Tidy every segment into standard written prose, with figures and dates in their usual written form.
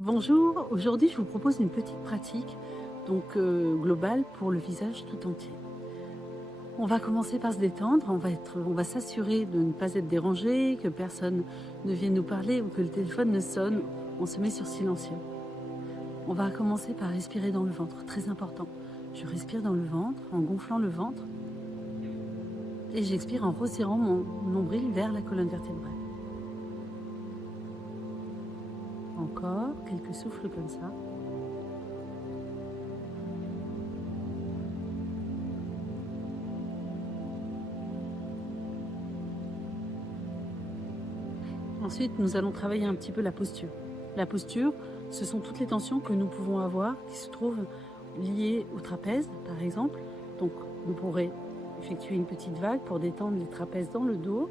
Bonjour, aujourd'hui je vous propose une petite pratique globale pour le visage tout entier. On va commencer par se détendre, on va s'assurer de ne pas être dérangé, que personne ne vienne nous parler ou que le téléphone ne sonne, on se met sur silencieux. On va commencer par respirer dans le ventre, très important. Je respire dans le ventre en gonflant le ventre et j'expire en resserrant mon nombril vers la colonne vertébrale. Encore quelques souffles comme ça. Ensuite, nous allons travailler un petit peu la posture. La posture, ce sont toutes les tensions que nous pouvons avoir qui se trouvent liées au trapèze, par exemple. Donc, on pourrait effectuer une petite vague pour détendre les trapèzes dans le dos.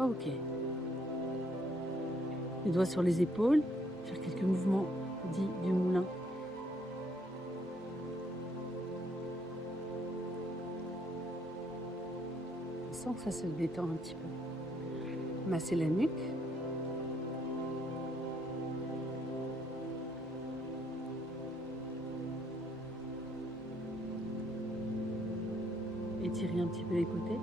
Ok. Les doigts sur les épaules, faire quelques mouvements dits du moulin. On sent que ça se détend un petit peu. Masser la nuque. Étirer un petit peu les côtés.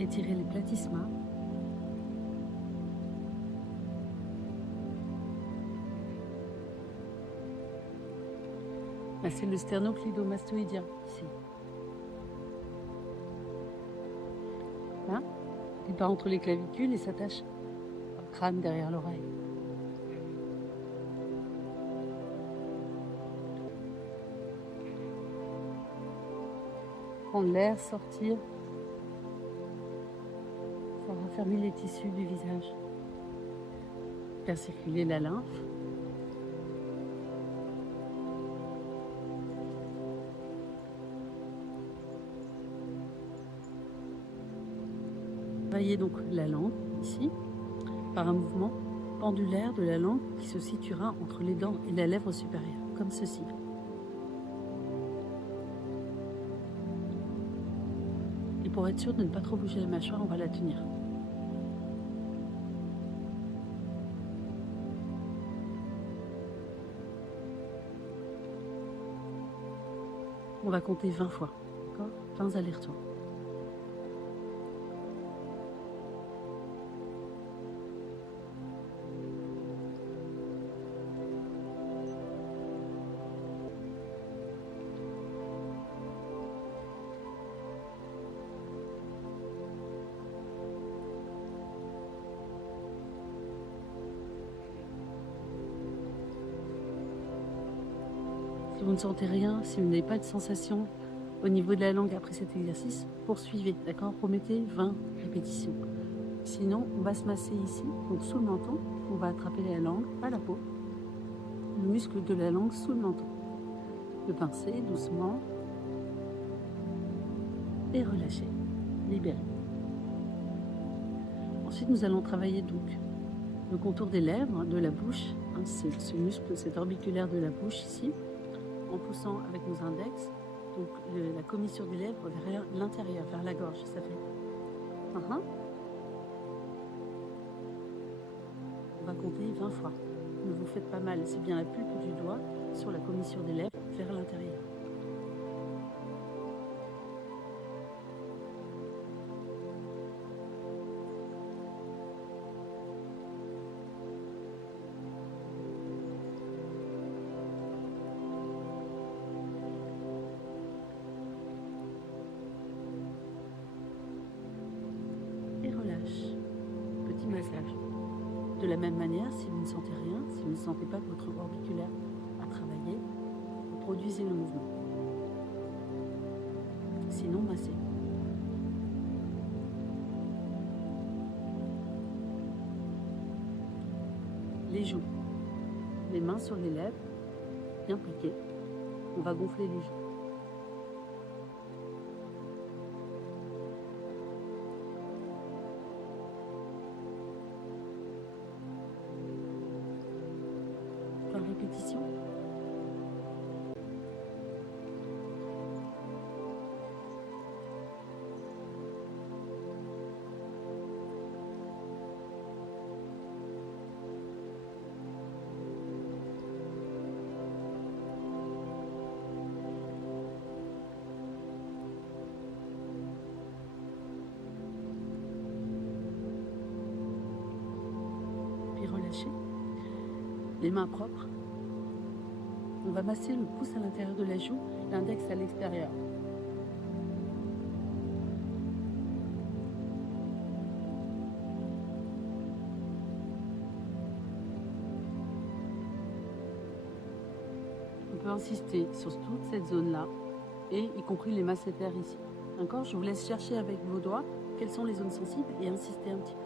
Étirer les platysmas. Masser le sternocleidomastoïdien, ici. Là, il part entre les clavicules et s'attache au crâne derrière l'oreille. Prendre l'air, sortir. Ça va fermer les tissus du visage. Faire circuler la lymphe. Travailler donc la langue, ici, par un mouvement pendulaire de la langue qui se situera entre les dents et la lèvre supérieure, comme ceci. Et pour être sûr de ne pas trop bouger la mâchoire, on va la tenir. On va compter 20 fois, d'accord ? 20 allers-retours. Si vous ne sentez rien, si vous n'avez pas de sensation au niveau de la langue après cet exercice, poursuivez, d'accord ? Remettez 20 répétitions. Sinon, on va se masser ici, donc sous le menton, on va attraper la langue, pas la peau, le muscle de la langue sous le menton. Le pincer doucement et relâcher, libérer. Ensuite, nous allons travailler donc le contour des lèvres, de la bouche, hein, ce muscle, cet orbiculaire de la bouche ici, en poussant avec nos index, donc la commissure des lèvres vers l'intérieur, vers la gorge. Ça fait On va compter 20 fois. Ne vous faites pas mal, c'est bien la pulpe du doigt sur la commissure des lèvres vers l'intérieur. Et relâche. Petit massage. De la même manière, si vous ne sentez rien, si vous ne sentez pas que votre orbiculaire a travaillé, produisez le mouvement. Sinon, massez. Les joues. Les mains sur les lèvres, bien pliquées. On va gonfler les joues. Par répétition. Les mains propres. On va masser le pouce à l'intérieur de la joue, l'index à l'extérieur. On peut insister sur toute cette zone-là, et y compris les masséters ici. D'accord? Je vous laisse chercher avec vos doigts quelles sont les zones sensibles et insister un petit peu.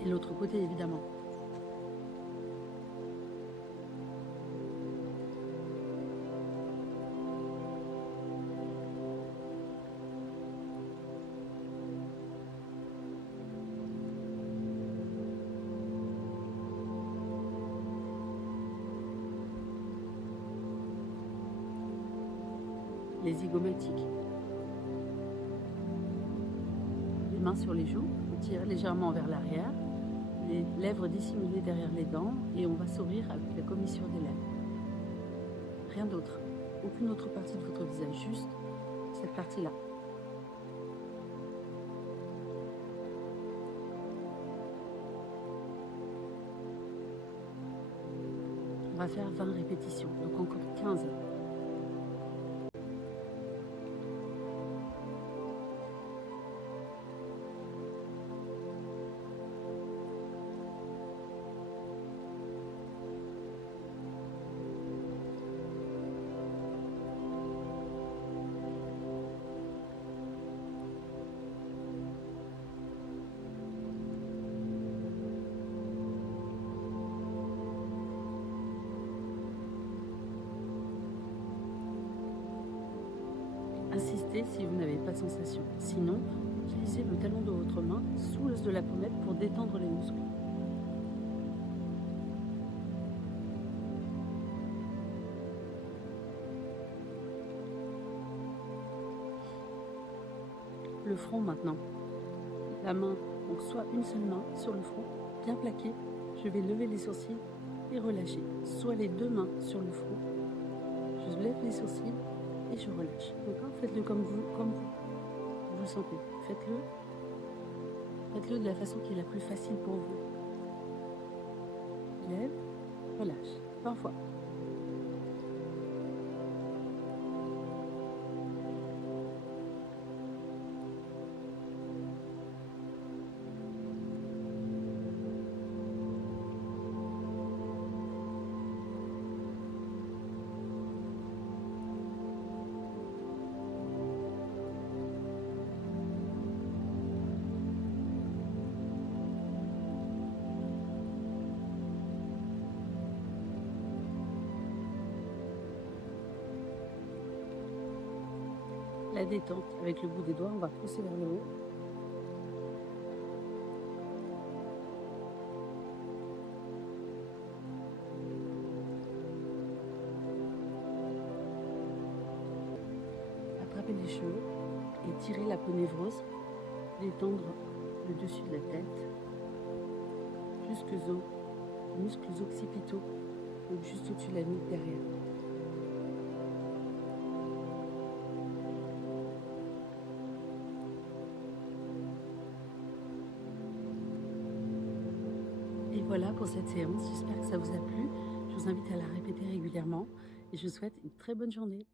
Et l'autre côté, évidemment. Les zygomatiques. Les mains sur les joues, on tire légèrement vers l'arrière, les lèvres dissimulées derrière les dents et on va sourire avec la commissure des lèvres. Rien d'autre, aucune autre partie de votre visage, juste cette partie-là. On va faire 20 répétitions, donc encore 15. Insistez si vous n'avez pas de sensation. Sinon, utilisez le talon de votre main sous l'os de la pommette pour détendre les muscles. Le front maintenant. La main, donc soit une seule main sur le front, bien plaquée. Je vais lever les sourcils et relâcher. Soit les deux mains sur le front. Je lève les sourcils et je relâche. D'accord? Faites-le comme vous le sentez. Faites-le. Faites-le de la façon qui est la plus facile pour vous. Lève, relâche. 20 fois. La détente, avec le bout des doigts, on va pousser vers le haut. Attrapez les cheveux et tirez la peau névreuse, détendre le dessus de la tête, jusqu'aux muscles occipitaux, donc juste au-dessus de la nuque derrière. Et voilà pour cette séance, j'espère que ça vous a plu. Je vous invite à la répéter régulièrement et je vous souhaite une très bonne journée.